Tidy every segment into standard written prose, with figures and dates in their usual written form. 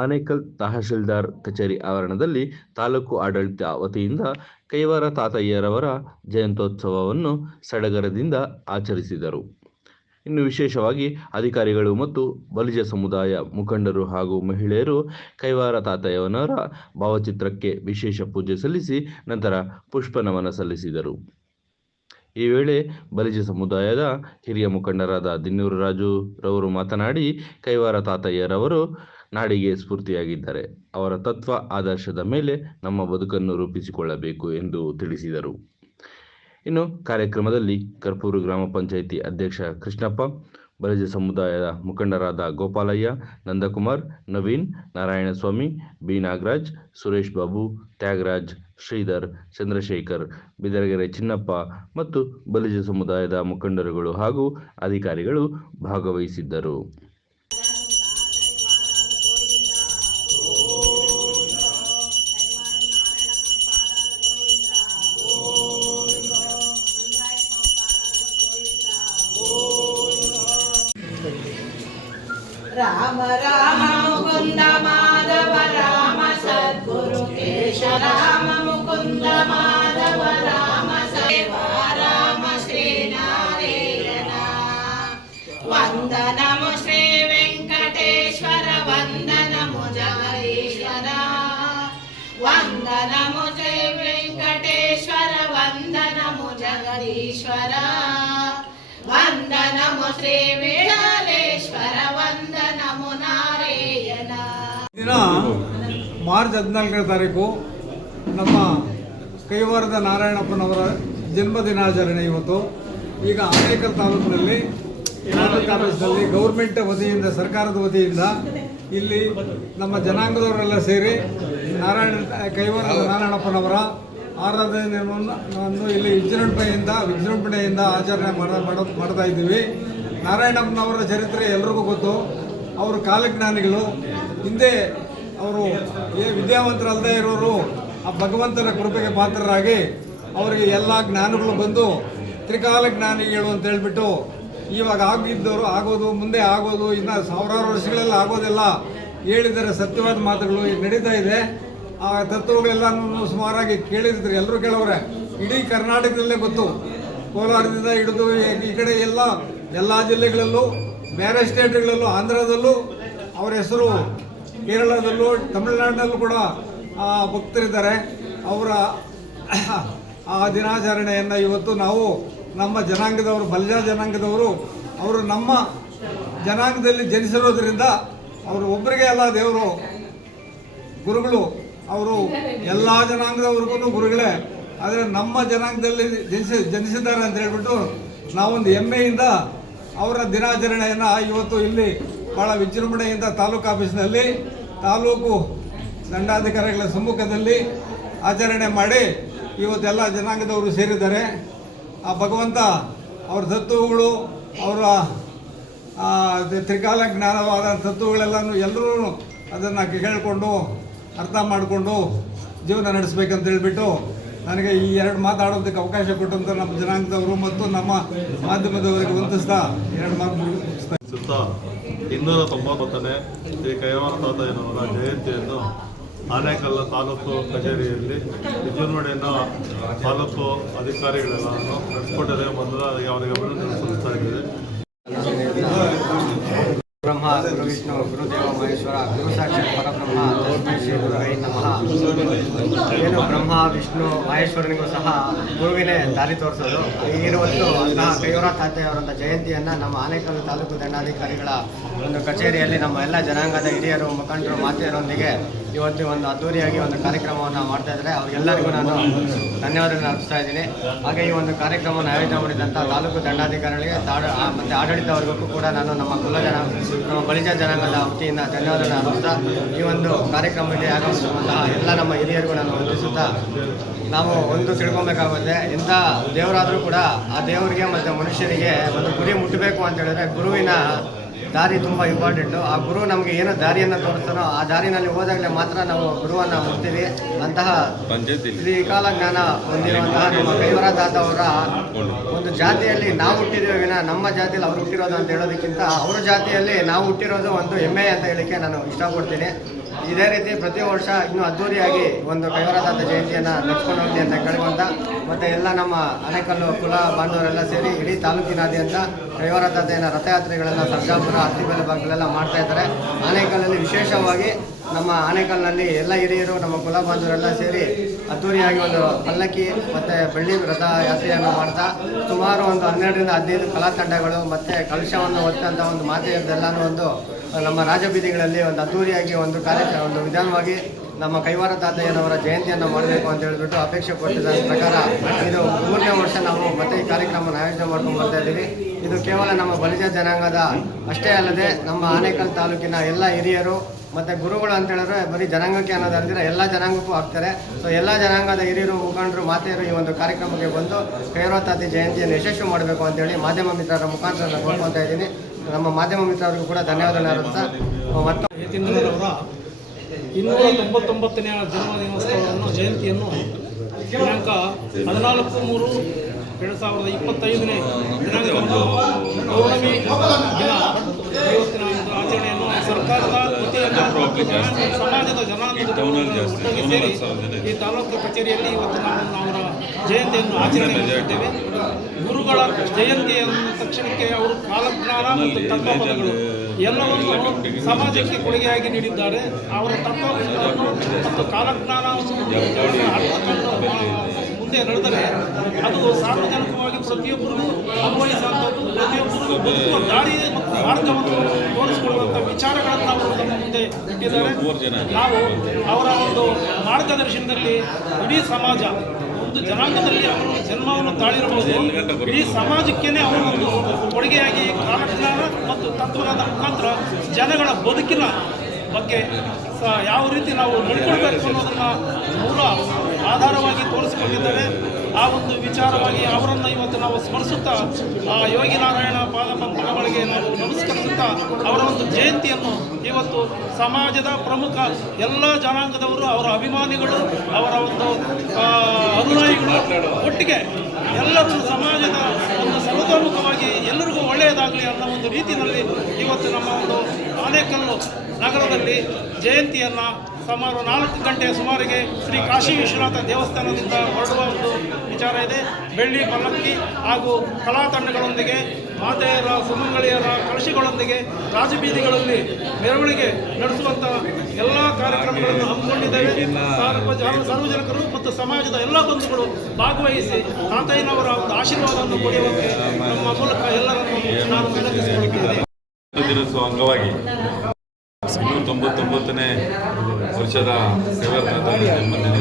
ಆನೇಕಲ್ ತಹಶೀಲ್ದಾರ್ ಕಚೇರಿ ಆವರಣದಲ್ಲಿ ತಾಲೂಕು ಆಡಳಿತ ವತಿಯಿಂದ ಕೈವಾರ ತಾತಯ್ಯರವರ ಜಯಂತ್ಯೋತ್ಸವವನ್ನು ಸಡಗರದಿಂದ ಆಚರಿಸಿದರು. ಇನ್ನು ವಿಶೇಷವಾಗಿ ಅಧಿಕಾರಿಗಳು ಮತ್ತು ಬಲಿಜ ಸಮುದಾಯ ಮುಖಂಡರು ಹಾಗೂ ಮಹಿಳೆಯರು ಕೈವಾರ ತಾತಯ್ಯನವರ ಭಾವಚಿತ್ರಕ್ಕೆ ವಿಶೇಷ ಪೂಜೆ ಸಲ್ಲಿಸಿ ನಂತರ ಪುಷ್ಪ ನಮನ ಸಲ್ಲಿಸಿದರು. ಈ ವೇಳೆ ಬಲಿಜ ಸಮುದಾಯದ ಹಿರಿಯ ಮುಖಂಡರಾದ ದಿನ್ನೂರು ರಾಜು ರವರು ಮಾತನಾಡಿ, ಕೈವಾರ ತಾತಯ್ಯರವರು ನಾಡಿಗೆ ಸ್ಫೂರ್ತಿಯಾಗಿದ್ದಾರೆ. ಅವರ ತತ್ವ ಆದರ್ಶದ ಮೇಲೆ ನಮ್ಮ ಬದುಕನ್ನು ರೂಪಿಸಿಕೊಳ್ಳಬೇಕು ಎಂದು ತಿಳಿಸಿದರು. ಇನ್ನು ಕಾರ್ಯಕ್ರಮದಲ್ಲಿ ಕರ್ಪೂರು ಗ್ರಾಮ ಪಂಚಾಯಿತಿ ಅಧ್ಯಕ್ಷ ಕೃಷ್ಣಪ್ಪ, ಬಲಿಜ ಸಮುದಾಯದ ಮುಖಂಡರಾದ ಗೋಪಾಲಯ್ಯ, ನಂದಕುಮಾರ್, ನವೀನ್, ನಾರಾಯಣಸ್ವಾಮಿ, ಬಿ ನಾಗರಾಜ್, ಸುರೇಶ್ ಬಾಬು, ತ್ಯಾಗರಾಜ್, ಶ್ರೀಧರ್, ಚಂದ್ರಶೇಖರ್, ಬಿದರಗೆರೆ ಚಿನ್ನಪ್ಪ ಮತ್ತು ಬಲಿಜ ಸಮುದಾಯದ ಮುಖಂಡರುಗಳು ಹಾಗೂ ಅಧಿಕಾರಿಗಳು ಭಾಗವಹಿಸಿದ್ದರು. ರಾಮ ರಾಮ ಮುಕುಂದ ಮಾಧವ ರಾಮ ಸದ್ಗುರು ಕೇಶ ರಾಮ ಮುಕುಂದ ಮಾಧವ ರಾಮ ಸೇವ ರಾಮ ಶ್ರೀನಾರಾಯಣ ವಂದನಮು ಶ್ರೀ ವೆಂಕಟೇಶ್ವರ ವಂದನಮು ಜಗದೀಶ್ವರ ವಂದನಮು ಶ್ರೀ ವೆಂಕಟೇಶ್ವರ ವಂದನಮು ಜಗದೀಶ್ವರ ವಂದನಮು ಶ್ರೀ ವಿಠಲೇಶ್ವರ ವಂದನಮು ನಾರಾಯಣ. ದಿನ ಮಾರ್ಚ್ 14ನೇ ತಾರೀಕು ನಮ್ಮ ಕೈವಾರದ ನಾರಾಯಣಪ್ಪನವರ ಜನ್ಮದಿನಾಚರಣೆ. ಇವತ್ತು ಈಗ ಆನೇಕಲ್ ತಾಲೂಕಿನಲ್ಲಿ ತಾಲೂಕು ಆಫೀಸ್ನಲ್ಲಿ ಗೌರ್ಮೆಂಟ್ ವತಿಯಿಂದ, ಸರ್ಕಾರದ ವತಿಯಿಂದ ಇಲ್ಲಿ ನಮ್ಮ ಜನಾಂಗದವರೆಲ್ಲ ಸೇರಿ ಕೈವಾರದ ನಾರಾಯಣಪ್ಪನವರ ಆರಾಧನೆಯನ್ನು ಇಲ್ಲಿ ವಿಜೃಂಭಣೆಯಿಂದ ಆಚರಣೆ ಮಾಡ್ತಾ ಇದ್ದೀವಿ. ನಾರಾಯಣಪ್ಪನವರ ಚರಿತ್ರೆ ಎಲ್ರಿಗೂ ಗೊತ್ತು. ಅವರು ಕಾಲಜ್ಞಾನಿಗಳು. ಹಿಂದೆ ಅವರು ವಿದ್ಯಾವಂತರಲ್ಲದೆ ಇರೋರು ಆ ಭಗವಂತನ ಕೃಪೆಗೆ ಪಾತ್ರರಾಗಿ ಅವರಿಗೆ ಎಲ್ಲ ಜ್ಞಾನಗಳು ಬಂದು ತ್ರಿಕಾಲ ಜ್ಞಾನಿಗಳು ಅಂತ ಹೇಳ್ಬಿಟ್ಟು ಇವಾಗ ಆಗಿದ್ದವರು ಆಗೋದು, ಮುಂದೆ ಆಗೋದು, ಇನ್ನು ಸಾವಿರಾರು ವರ್ಷಗಳೆಲ್ಲ ಆಗೋದೆಲ್ಲ ಹೇಳಿದರೆ ಸತ್ಯವಾದ ಮಾತುಗಳು ನಡೀತಾ ಇದೆ. ಆ ತತ್ವಗಳೆಲ್ಲನೂ ಸುಮಾರಾಗಿ ಕೇಳಿದ್ರೆ ಎಲ್ಲರೂ ಕೇಳವ್ರೆ. ಇಡೀ ಕರ್ನಾಟಕದಲ್ಲೇ ಗೊತ್ತು. ಕೋಲಾರದಿಂದ ಹಿಡಿದು ಈ ಕಡೆ ಎಲ್ಲ ಜಿಲ್ಲೆಗಳಲ್ಲೂ, ಬೇರೆ ಸ್ಟೇಟ್ಗಳಲ್ಲೂ, ಆಂಧ್ರದಲ್ಲೂ ಅವರ ಹೆಸರು, ಕೇರಳದಲ್ಲೂ, ತಮಿಳುನಾಡಿನಲ್ಲೂ ಕೂಡ ಭಕ್ತರಿದ್ದಾರೆ. ಅವರ ಆ ದಿನಾಚರಣೆಯನ್ನು ಇವತ್ತು ನಾವು ನಮ್ಮ ಜನಾಂಗದವರು, ಬಲಿಜ ಜನಾಂಗದವರು, ಅವರು ನಮ್ಮ ಜನಾಂಗದಲ್ಲಿ ಜನಿಸಿರೋದ್ರಿಂದ ಅವರು ಒಬ್ಬರಿಗೆ ಎಲ್ಲ ದೇವರು, ಗುರುಗಳು. ಅವರು ಎಲ್ಲ ಜನಾಂಗದವ್ರಿಗೂ ಗುರುಗಳೇ. ಆದರೆ ನಮ್ಮ ಜನಾಂಗದಲ್ಲಿ ಜನಿಸಿದ್ದಾರೆ ಅಂತ ಹೇಳ್ಬಿಟ್ಟು ನಾವೊಂದು ಹೆಮ್ಮೆಯಿಂದ ಅವರ ದಿನಾಚರಣೆಯನ್ನು ಇವತ್ತು ಇಲ್ಲಿ ಭಾಳ ವಿಜೃಂಭಣೆಯಿಂದ ತಾಲೂಕು ಆಫೀಸ್ನಲ್ಲಿ ತಾಲೂಕು ದಂಡಾಧಿಕಾರಿಗಳ ಸಮ್ಮುಖದಲ್ಲಿ ಆಚರಣೆ ಮಾಡಿ ಇವತ್ತೆಲ್ಲ ಜನಾಂಗದವರು ಸೇರಿದ್ದಾರೆ. ಆ ಭಗವಂತ ಅವ್ರ ತತ್ವಗಳು, ಅವರ ತ್ರಿಕಾಲ ಜ್ಞಾನವಾದ ತತ್ವಗಳೆಲ್ಲನೂ ಎಲ್ಲರೂ ಅದನ್ನು ಕೇಳಿಕೊಂಡು ಅರ್ಥ ಮಾಡಿಕೊಂಡು ಜೀವನ ನಡೆಸಬೇಕಂತ ಹೇಳ್ಬಿಟ್ಟು ನನಗೆ ಈ ಎರಡು ಮಾತಾಡೋದಕ್ಕೆ ಅವಕಾಶ ಕೊಟ್ಟಂಥ ನಮ್ಮ ಜನಾಂಗದವರು ಮತ್ತು ನಮ್ಮ ಮಾಧ್ಯಮದವರಿಗೆ ವಂದಿಸ್ತಾ ಎರಡು ಮಾತು ಮುಗಿಸ್ತಾ 290ನೇ ಶ್ರೀ ಕೈವಾರ ತಾತಯ್ಯನವರ ಜಯಂತಿಯನ್ನು ಆನೇಕಲ್ ತಾಲೂಕು ಕಚೇರಿಯಲ್ಲಿ ವಿಜೃಂಭಣೆಯನ್ನು ತಾಲೂಕು ಅಧಿಕಾರಿಗಳೆಲ್ಲ ನಡೆಸಿಕೊಟ್ಟರೆ ಮೊದಲಾಗಿ ಅವರಿಗೆ ಅಭಿನಂದನೆ ಸಲ್ಲಿಸ್ತಾ ಇದ್ದೇವೆ. ಬ್ರಹ್ಮ ಗುರು ವಿಷ್ಣು ಗುರುದೇವ ಮಹೇಶ್ವರ ಗುರು ಸಾಕ್ಷಾತ್ ಪರಬ್ರಹ್ಮ ತಸ್ಮೈ ಶ್ರೀ ಗುರುವೇ ನಮಃ. ಏನು ಬ್ರಹ್ಮ ವಿಷ್ಣು ಮಹೇಶ್ವರನಿಗೂ ಸಹ ಗುರುವಿನೇ ದಾರಿ ತೋರಿಸೋದು. ಈವತ್ತು ಅಂತಹ ಕೈವಾರ ತಾತಯ್ಯವರಂಥ ಜಯಂತಿಯನ್ನು ನಮ್ಮ ಆನೇಕಲ್ ತಾಲೂಕು ದಂಡಾಧಿಕಾರಿಗಳ ಒಂದು ಕಚೇರಿಯಲ್ಲಿ ನಮ್ಮ ಎಲ್ಲ ಜನಾಂಗದ ಹಿರಿಯರು, ಮುಖಂಡರು, ಮಾತೆಯರೊಂದಿಗೆ ಇವತ್ತು ಒಂದು ಅದ್ದೂರಿಯಾಗಿ ಒಂದು ಕಾರ್ಯಕ್ರಮವನ್ನು ಮಾಡ್ತಾ ಇದ್ದಾರೆ. ಅವರೆಲ್ಲರಿಗೂ ನಾನು ಧನ್ಯವಾದಗಳನ್ನು ಅರ್ಪಿಸ್ತಾ ಇದ್ದೀನಿ. ಹಾಗೆ ಈ ಒಂದು ಕಾರ್ಯಕ್ರಮವನ್ನು ಆಯೋಜನೆ ಮಾಡಿದಂಥ ತಾಲೂಕು ದಂಡಾಧಿಕಾರಿಗಳಿಗೆ ಮತ್ತು ಆಡಳಿತ ವರ್ಗಕ್ಕೂ ಕೂಡ ನಾನು ನಮ್ಮ ನಮ್ಮ ಬಲಿಜ ಜನಾಂಗದ ವತಿಯಿಂದ ಧನ್ಯವಾದಗಳನ್ನು ಅರ್ಪಿಸ್ತಾ ಈ ಒಂದು ಕಾರ್ಯಕ್ರಮಕ್ಕೆ ಆಗಮಿಸುವಂತಹ ಎಲ್ಲ ನಮ್ಮ ಹಿರಿಯರಿಗೂ ನಾನು ವಂದಿಸುತ್ತಾ, ನಾವು ಒಂದು ತಿಳ್ಕೊಬೇಕಾಗುತ್ತೆ, ಎಂಥ ದೇವರಾದರೂ ಕೂಡ ಆ ದೇವರಿಗೆ ಮತ್ತು ಮನುಷ್ಯನಿಗೆ ಒಂದು ಗುರಿ ಮುಟ್ಟಬೇಕು ಅಂತ ಹೇಳಿದ್ರೆ ಗುರುವಿನ ದಾರಿ ತುಂಬ ಇಂಪಾರ್ಟೆಂಟು. ಆ ಗುರು ನಮಗೆ ಏನೋ ದಾರಿಯನ್ನು ತೋರಿಸ್ತಾನೋ ಆ ದಾರಿನಲ್ಲಿ ಹೋದಾಗಲೇ ಮಾತ್ರ ನಾವು ಗುರುವನ್ನು ಮುಟ್ತೀವಿ. ಅಂತಹ ತ್ರಿಕಾಲ ಜ್ಞಾನ ಹೊಂದಿರುವಂತಹ ನಮ್ಮ ಕೈವರ ತಾತ ಅವರ ಒಂದು ಜಾತಿಯಲ್ಲಿ ನಾವು ಹುಟ್ಟಿದ್ದೀವಿ ವಿನ ನಮ್ಮ ಜಾತಿಯಲ್ಲಿ ಅವ್ರು ಹುಟ್ಟಿರೋದು ಅಂತ ಹೇಳೋದಕ್ಕಿಂತ ಅವ್ರ ಜಾತಿಯಲ್ಲಿ ನಾವು ಹುಟ್ಟಿರೋದು ಒಂದು ಹೆಮ್ಮೆ ಅಂತ ಹೇಳಲಿಕ್ಕೆ ನಾನು ಇಷ್ಟಪಡ್ತೀನಿ. ಇದೇ ರೀತಿ ಪ್ರತಿ ವರ್ಷ ಇನ್ನೂ ಅದ್ದೂರಿಯಾಗಿ ಒಂದು ಕೈವರ ತಾತ ಜಯಂತಿಯನ್ನು ನಡೆಸ್ಕೊಂಡು ಹೋಗಲಿ ಅಂತ ಕೇಳ್ಕೊಂತ, ಮತ್ತು ಎಲ್ಲ ನಮ್ಮ ಆನೇಕಲ್ಲು ಕುಲ ಬಾಂಧವರೆಲ್ಲ ಸೇರಿ ಇಡೀ ತಾಲೂಕಿನಾದ್ಯಂತ ಕೈವರ ತಾತೆಯ ರಥಯಾತ್ರೆಗಳನ್ನು ಸರ್ಜಾಪುರ, ಹತ್ತಿಬೆಲೆ ಭಾಗಗಳೆಲ್ಲ ಮಾಡ್ತಾ ಇದ್ದಾರೆ. ಆನೇಕಲ್ಲಲ್ಲಿ ವಿಶೇಷವಾಗಿ ನಮ್ಮ ಆನೇಕಲ್ನಲ್ಲಿ ಎಲ್ಲ ಹಿರಿಯರು ನಮ್ಮ ಕುಲ ಬಾಂಧವರೆಲ್ಲ ಸೇರಿ ಅದ್ದೂರಿಯಾಗಿ ಒಂದು ಪಲ್ಲಕ್ಕಿ ಮತ್ತು ಬೆಳ್ಳಿ ರಥ ಯಾತ್ರೆಯನ್ನು ಮಾಡ್ತಾ ಸುಮಾರು ಒಂದು 12ರಿಂದ 15 ಕಲಾ ತಂಡಗಳು ಮತ್ತು ಕಲಶವನ್ನು ಹೊತ್ತಂಥ ಒಂದು ಮಾತೆಯದ್ದೆಲ್ಲನೂ ಒಂದು ನಮ್ಮ ರಾಜಬೀದಿಗಳಲ್ಲಿ ಒಂದು ಅದ್ದೂರಿಯಾಗಿ ಒಂದು ಒಂದು ವಿಧಾನವಾಗಿ ನಮ್ಮ ಕೈವಾರ ತಾತಯ್ಯನವರ ಜಯಂತಿಯನ್ನು ಮಾಡಬೇಕು ಅಂತ ಹೇಳಿಬಿಟ್ಟು ಅಪೇಕ್ಷೆ ಕೊಟ್ಟಿದ್ದ ಪ್ರಕಾರ ಇದು 3ನೇ ವರ್ಷ ನಾವು ಮತ್ತೆ ಈ ಕಾರ್ಯಕ್ರಮವನ್ನು ಆಯೋಜನೆ ಮಾಡ್ಕೊಂಡು ಬರ್ತಾ ಇದ್ದೀವಿ. ಇದು ಕೇವಲ ನಮ್ಮ ಬಲಿಜ ಜನಾಂಗದ ಅಷ್ಟೇ ಅಲ್ಲದೆ ನಮ್ಮ ಆನೇಕಲ್ ತಾಲೂಕಿನ ಎಲ್ಲ ಹಿರಿಯರು ಮತ್ತು ಗುರುಗಳು ಅಂತ ಹೇಳಿದ್ರೆ ಬರೀ ಜನಾಂಗಕ್ಕೆ ಅನ್ನೋದಲ್ದಿರ ಎಲ್ಲ ಜನಾಂಗಕ್ಕೂ ಆಗ್ತಾರೆ. ಸೊ ಎಲ್ಲ ಜನಾಂಗದ ಹಿರಿಯರು, ಮುಖಂಡರು, ಮಾತೆಯರು ಈ ಒಂದು ಕಾರ್ಯಕ್ರಮಕ್ಕೆ ಬಂದು ಕೈವಾರ ತಾತೆ ಜಯಂತಿಯನ್ನು ಯಶಸ್ವಿ ಮಾಡಬೇಕು ಅಂತೇಳಿ ಮಾಧ್ಯಮ ಮಿತ್ರರ ಮುಖಾಂತರ ನಾನು ಕೋರ್ಕೊಳ್ತಾ ಇದ್ದೀನಿ. ನಮ್ಮ ಮಾಧ್ಯಮ ಮಿತ್ರರಿಗೂ ಕೂಡ ಧನ್ಯವಾದ ಅರ್ಪಿಸ್ತಾ ಮತ್ತು ಯತೀಂದ್ರರವರ 299ನೇ ಜನ್ಮದಿನೋತ್ಸವವನ್ನು ಜಯಂತಿಯನ್ನು ದಿನಾಂಕ 14/3/2025ನೇ ದಿನಾಂಕವನ್ನು ಪೌರ್ಣಮಿ ದಿನ ಇವತ್ತಿನ ಒಂದು ಆಚರಣೆಯನ್ನು ಸರ್ಕಾರದ ವತಿಯಿಂದ ಸಮಾಜದ ಜನಾಂಗದ ಒಟ್ಟಿಗೆ ಸೇರಿ ಈ ತಾಲೂಕು ಕಚೇರಿಯಲ್ಲಿ ಇವತ್ತು ನಾವು ಅವರ ಜಯಂತಿಯನ್ನು ಆಚರಣೆ ಮಾಡಿದ್ದೇವೆ. ಗುರುಗಳ ಜಯಂತಿ ಅಂದ ತಕ್ಷಣಕ್ಕೆ ಅವರು ಕಾಲಜ್ಞಾನ ಮತ್ತು ತತ್ವಪದಗಳು ಎಲ್ಲವನ್ನು ಸಮಾಜಕ್ಕೆ ಕೊಡುಗೆಯಾಗಿ ನೀಡಿದ್ದಾರೆ. ಅವರ ತತ್ವಗಳನ್ನು ಮತ್ತು ಕಾಲಜ್ಞಾನವನ್ನು ಮುಂದೆ ನಡೆದರೆ ಅದು ಸಾರ್ವಜನಿಕವಾಗಿ ಪ್ರತಿಯೊಬ್ಬರಿಗೂ ಅನ್ವಯಿಸುವಂಥದ್ದು, ಪ್ರತಿಯೊಬ್ಬರಿಗೂ ಬದುಕುವ ದಾರಿ ಮತ್ತು ಮಾರ್ಗವನ್ನು ತೋರಿಸಿಕೊಡುವಂಥ ವಿಚಾರಗಳನ್ನು ಅವರು ನಮ್ಮ ಮುಂದೆ ಇಟ್ಟಿದ್ದಾರೆ. ನಾವು ಅವರ ಒಂದು ಮಾರ್ಗದರ್ಶನದಲ್ಲಿ ಇಡೀ ಸಮಾಜ, ಒಂದು ಜನಾಂಗದಲ್ಲಿ ಅವರು ಜನ್ಮವನ್ನು ತಾಳಿರಬಹುದು, ಇಡೀ ಸಮಾಜಕ್ಕೇನೆ ಅವರು ಒಂದು ಕೊಡುಗೆಯಾಗಿ ಕಾಲಜ್ಞಾನ ಮತ್ತು ತತ್ವದ ಮುಖಾಂತರ ಜನಗಳ ಬದುಕಿನ ಬಗ್ಗೆ ಯಾವ ರೀತಿ ನಾವು ನಡ್ಕೊಳ್ಬೇಕು ಅನ್ನೋದನ್ನು ಮೂಲ ಆಧಾರವಾಗಿ ತೋರಿಸಿಕೊಂಡಿದ್ದಾರೆ. ಆ ಒಂದು ವಿಚಾರವಾಗಿ ಅವರನ್ನು ಇವತ್ತು ನಾವು ಸ್ಮರಿಸುತ್ತಾ ಆ ಯೋಗಿ ನಾರಾಯಣ ಪಾದಪದ್ಮಗಳಿಗೆ ನಾವು ನಮಸ್ಕರಿಸುತ್ತಾ ಅವರ ಒಂದು ಜಯಂತಿಯನ್ನು ಇವತ್ತು ಸಮಾಜದ ಪ್ರಮುಖ ಎಲ್ಲ ಜನಾಂಗದವರು, ಅವರ ಅಭಿಮಾನಿಗಳು, ಅವರ ಒಂದು ಅನುಯಾಯಿಗಳು ಒಟ್ಟಿಗೆ ಎಲ್ಲರೂ ಸಮಾಜದ ಒಂದು ಸರ್ವತೋಮುಖವಾಗಿ ಎಲ್ಲರಿಗೂ ಒಳ್ಳೆಯದಾಗಲಿ ಅನ್ನೋ ಒಂದು ರೀತಿಯಲ್ಲಿ ಇವತ್ತು ನಮ್ಮ ಒಂದು ಆನೇಕಲ್ಲು ನಗರದಲ್ಲಿ ಜಯಂತಿಯನ್ನು ಸುಮಾರು 4 ಗಂಟೆಯ ಸುಮಾರಿಗೆ ಶ್ರೀ ಕಾಶಿ ವಿಶ್ವನಾಥ ದೇವಸ್ಥಾನದಿಂದ ಹೊರಡುವ ಒಂದು ವಿಚಾರ ಇದೆ. ಬೆಳ್ಳಿ ಪಲ್ಲಕ್ಕಿ ಹಾಗೂ ಕಲಾ ತಂಡಗಳೊಂದಿಗೆ, ಮಾತೆಯರ ಸುಮಂಗಳಿಯರ ಕಳಶಗಳೊಂದಿಗೆ ರಾಜಬೀದಿಗಳಲ್ಲಿ ಮೆರವಣಿಗೆ ನಡೆಸುವಂಥ ಎಲ್ಲ ಕಾರ್ಯಕ್ರಮಗಳನ್ನು ಹಮ್ಮಿಕೊಂಡಿದ್ದೇವೆ. ಸಾರ್ವಜನಿಕರು ಮತ್ತು ಸಮಾಜದ ಎಲ್ಲ ಬಂಧುಗಳು ಭಾಗವಹಿಸಿ ತಾತಯ್ಯನವರ ಒಂದು ಆಶೀರ್ವಾದವನ್ನು ಪಡೆಯುವಂತೆ ನಮ್ಮ ಮೂಲಕ ಎಲ್ಲರನ್ನು ನಾನು ವಿನಂತಿಸಿಕೊಳ್ಳುತ್ತಿದ್ದೇನೆ. ದಿನೋತ್ಸವ ಅಂಗವಾಗಿ 299ನೇ ವರ್ಷದ ಕೈವಾರ ತಾತಯ್ಯ ಜನ್ಮದಿನ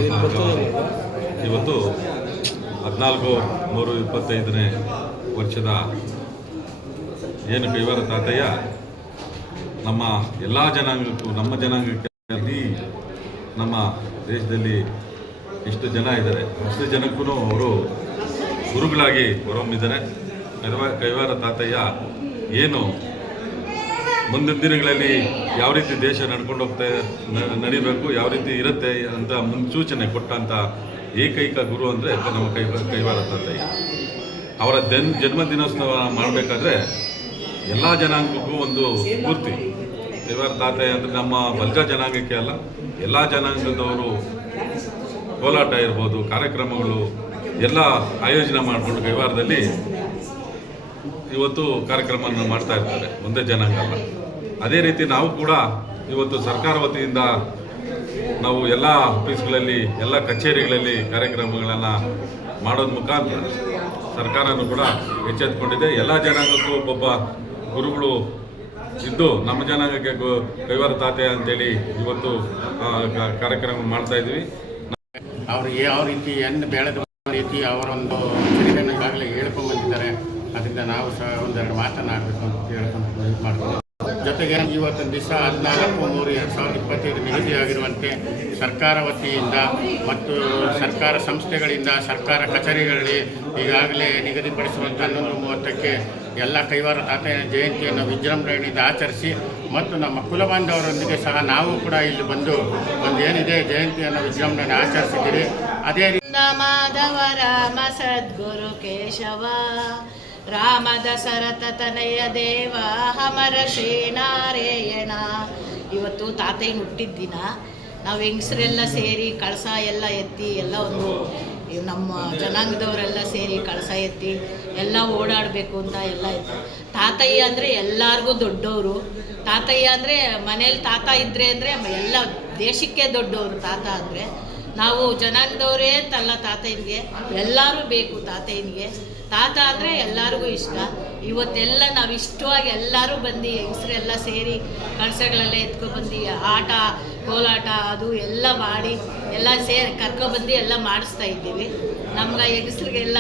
ಇವತ್ತು 14/3/25ನೇ ವರ್ಷದ ಏನು ಕೈವಾರ ತಾತಯ್ಯ ನಮ್ಮ ಎಲ್ಲ ಜನಾಂಗಕ್ಕೂ, ನಮ್ಮ ಜನಾಂಗಕ್ಕೆ ನಮ್ಮ ದೇಶದಲ್ಲಿ ಎಷ್ಟು ಜನ ಇದ್ದಾರೆ ಅಷ್ಟು ಜನಕ್ಕೂ ಅವರು ಗುರುಗಳಾಗಿ ಹೊರಹೊಮ್ಮಿದ್ದಾರೆ. ಕೈವಾರ ತಾತಯ್ಯ ಏನು ಮುಂದಿನ ದಿನಗಳಲ್ಲಿ ಯಾವ ರೀತಿ ದೇಶ ನಡ್ಕೊಂಡು ನಡಿಬೇಕು, ಯಾವ ರೀತಿ ಇರುತ್ತೆ ಅಂತ ಮುನ್ಸೂಚನೆ ಕೊಟ್ಟಂಥ ಏಕೈಕ ಗುರು ಅಂದರೆ ನಮ್ಮ ಕೈವಾರ ತಾತಯ್ಯ. ಅವರ ಜನ್ಮದಿನೋತ್ಸವ ಮಾಡಬೇಕಾದ್ರೆ ಎಲ್ಲ ಜನಾಂಗಕ್ಕೂ ಒಂದು ಸ್ಫೂರ್ತಿ. ಕೈವಾರ ತಾತಯ್ಯ ಅಂದರೆ ನಮ್ಮ ಬಲ್ಜ ಜನಾಂಗಕ್ಕೆ ಅಲ್ಲ, ಎಲ್ಲ ಜನಾಂಗದವರು ಕೋಲಾಟ ಇರ್ಬೋದು, ಕಾರ್ಯಕ್ರಮಗಳು ಎಲ್ಲ ಆಯೋಜನೆ ಮಾಡಿಕೊಂಡು ಕೈವಾರದಲ್ಲಿ ಇವತ್ತು ಕಾರ್ಯಕ್ರಮವನ್ನು ಮಾಡ್ತಾ ಇರ್ತಾರೆ, ಒಂದೇ ಜನಾಂಗ ಅಲ್ಲ. ಅದೇ ರೀತಿ ನಾವು ಕೂಡ ಇವತ್ತು ಸರ್ಕಾರ ವತಿಯಿಂದ ನಾವು ಎಲ್ಲ ಆಫೀಸ್ಗಳಲ್ಲಿ, ಎಲ್ಲ ಕಚೇರಿಗಳಲ್ಲಿ ಕಾರ್ಯಕ್ರಮಗಳನ್ನು ಮಾಡೋದ್ರ ಮುಖಾಂತರ ಸರ್ಕಾರನೂ ಕೂಡ ಎಚ್ಚೆತ್ತುಕೊಂಡಿದೆ. ಎಲ್ಲ ಜನಾಂಗಕ್ಕೂ ಒಬ್ಬೊಬ್ಬ ಗುರುಗಳು ಇದ್ದು ನಮ್ಮ ಜನಾಂಗಕ್ಕೆ ಕೈವಾರ ತಾತಯ್ಯ ಅಂತೇಳಿ ಇವತ್ತು ಕಾರ್ಯಕ್ರಮ ಮಾಡ್ತಾ ಇದ್ವಿ. ಅವರು ಯಾವ ರೀತಿ ಬೆಳೆದ ರೀತಿ ಅವರೊಂದು ಚರಿತ್ರೆಯನ್ನು ಈಗಾಗಲೇ ಹೇಳ್ಕೊಂಡ್ಬಂದಿದ್ದಾರೆ. ಅದರಿಂದ ನಾವು ಸಹ ಒಂದೆರಡು ಮಾತನಾಡಬೇಕು ಅಂತ ಹೇಳ್ಕೊಂಡು ಇದು ಮಾಡ್ತೀವಿ. ಜೊತೆಗೆ ಇವತ್ತೊಂದು ದಿವಸ 14/3/2025 ನಿಗದಿಯಾಗಿರುವಂತೆ ಸರ್ಕಾರ ವತಿಯಿಂದ ಮತ್ತು ಸರ್ಕಾರ ಸಂಸ್ಥೆಗಳಿಂದ, ಸರ್ಕಾರ ಕಚೇರಿಗಳಲ್ಲಿ ಈಗಾಗಲೇ ನಿಗದಿಪಡಿಸುವಂಥ 11:30ಕ್ಕೆ ಎಲ್ಲ ಕೈವಾರ ತಾತಯ್ಯನ ಜಯಂತಿಯನ್ನು ವಿಜೃಂಭಣೆಯಿಂದ ಆಚರಿಸಿ ಮತ್ತು ನಮ್ಮ ಕುಲಬಾಂಧವರೊಂದಿಗೆ ಸಹ ನಾವು ಕೂಡ ಇಲ್ಲಿ ಬಂದು ಒಂದೇನಿದೆ ಜಯಂತಿಯನ್ನು ವಿಜೃಂಭಣೆಯನ್ನು ಆಚರಿಸಿದ್ದೀರಿ. ಅದೇ ರೀತಿ ಮಾಧವ ರಾಮ ಸದ್ಗುರು ಕೇಶವ ರಾಮ ದಶರಥ ತನಯ ದೇವ ಅಮರ ಶ್ರೀನಾರಾಯಣ. ಇವತ್ತು ತಾತಯ್ಯನ ಹುಟ್ಟಿದ ದಿನ. ನಾವು ಹೆಂಗಸರೆಲ್ಲ ಸೇರಿ ಕಳಸ ಎಲ್ಲ ಎತ್ತಿ ಎಲ್ಲ ಒಂದು ನಮ್ಮ ಜನಾಂಗದವರೆಲ್ಲ ಸೇರಿ ಕಳಸ ಎತ್ತಿ ಎಲ್ಲ ಓಡಾಡಬೇಕು ಅಂತ ಎಲ್ಲ ಇತ್ತು. ತಾತಯ್ಯ ಅಂದರೆ ಎಲ್ಲರಿಗೂ ದೊಡ್ಡವರು. ತಾತಯ್ಯ ಅಂದರೆ ಮನೇಲಿ ತಾತ ಇದ್ದರೆ ಅಂದರೆ ಎಲ್ಲ ದೇಶಕ್ಕೆ ದೊಡ್ಡವರು ತಾತ ಅಂದರೆ. ನಾವು ಜನಾಂಗದವರೇ ಅಂತಲ್ಲ, ತಾತಯ್ಯನಿಗೆ ಎಲ್ಲರೂ ಬೇಕು. ತಾತಯ್ಯನಿಗೆ ತಾತ ಅಂದರೆ ಎಲ್ಲರಿಗೂ ಇಷ್ಟ. ಇವತ್ತೆಲ್ಲ ನಾವು ಇಷ್ಟವಾಗಿ ಎಲ್ಲರೂ ಬಂದು ಹೆಂಗಸರೆಲ್ಲ ಸೇರಿ ಕಳಸಗಳೆಲ್ಲ ಎತ್ಕೊಬಂದು ಆಟ ಕೋಲಾಟ ಅದು ಎಲ್ಲ ಮಾಡಿ ಎಲ್ಲ ಸೇರಿ ಕರ್ಕೊಬಂದು ಎಲ್ಲ ಮಾಡಿಸ್ತಾ ಇದ್ದೀವಿ. ನಮ್ಗೆ ಹೆಂಗಸ್ರಿಗೆಲ್ಲ